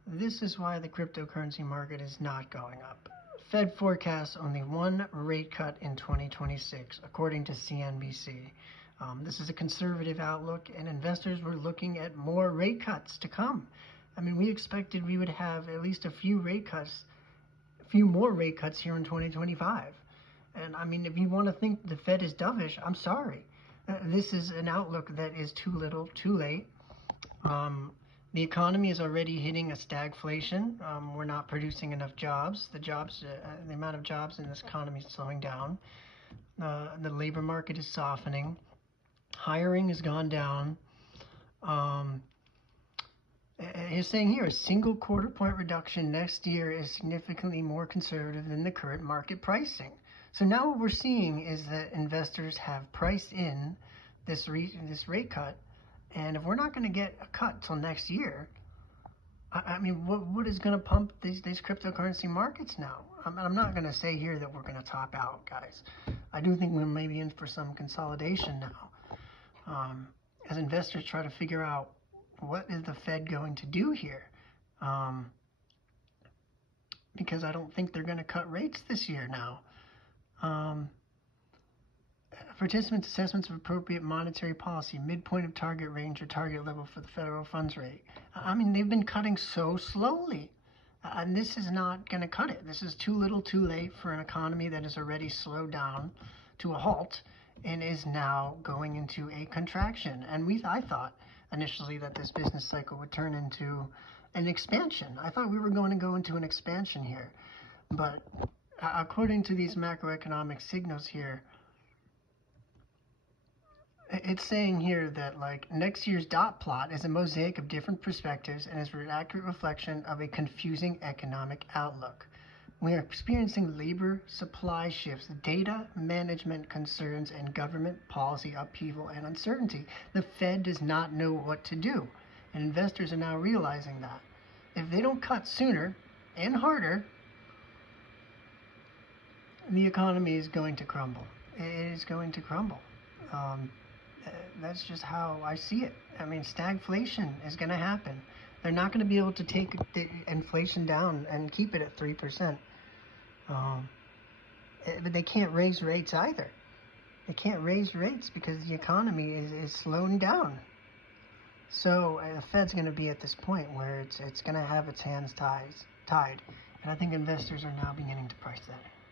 This is why the cryptocurrency market is not going up. Fed forecasts only one rate cut in 2026, according to CNBC. This is a conservative outlook, and investors were looking at more rate cuts to come. I mean, we expected we would have at least a few more rate cuts here in 2025. And I mean, if you want to think the Fed is dovish, I'm sorry. This is an outlook that is too little, too late. The economy is already hitting a stagflation. We're not producing enough jobs. The amount of jobs in this economy is slowing down. The labor market is softening. Hiring has gone down. He's saying here a single quarter point reduction next year is significantly more conservative than the current market pricing. So now what we're seeing is that investors have priced in this rate cut, and if we're not going to get a cut till next year, I mean, what is going to pump these cryptocurrency markets now? I'm not going to say here that we're going to top out, guys. I do think we may be in for some consolidation now, as investors try to figure out what is the Fed going to do here, because I don't think they're going to cut rates this year now. Participants' assessments of appropriate monetary policy, midpoint of target range or target level for the federal funds rate. I mean, they've been cutting so slowly, and this is not going to cut it. This is too little, too late for an economy that is already slowed down to a halt and is now going into a contraction. And I thought initially that this business cycle would turn into an expansion. I thought we were going to go into an expansion here, but according to these macroeconomic signals here, it's saying here that like next year's dot plot is a mosaic of different perspectives and is an accurate reflection of a confusing economic outlook. We are experiencing labor supply shifts, data management concerns, and government policy upheaval and uncertainty. The Fed does not know what to do, and investors are now realizing that. If they don't cut sooner and harder, the economy is going to crumble. It is going to crumble. That's just how I see it. I mean, stagflation is going to happen. They're not going to be able to take the inflation down and keep it at 3%. But they can't raise rates either. They can't raise rates because the economy is slowing down. So the Fed's going to be at this point where it's going to have its hands tied. And I think investors are now beginning to price that in.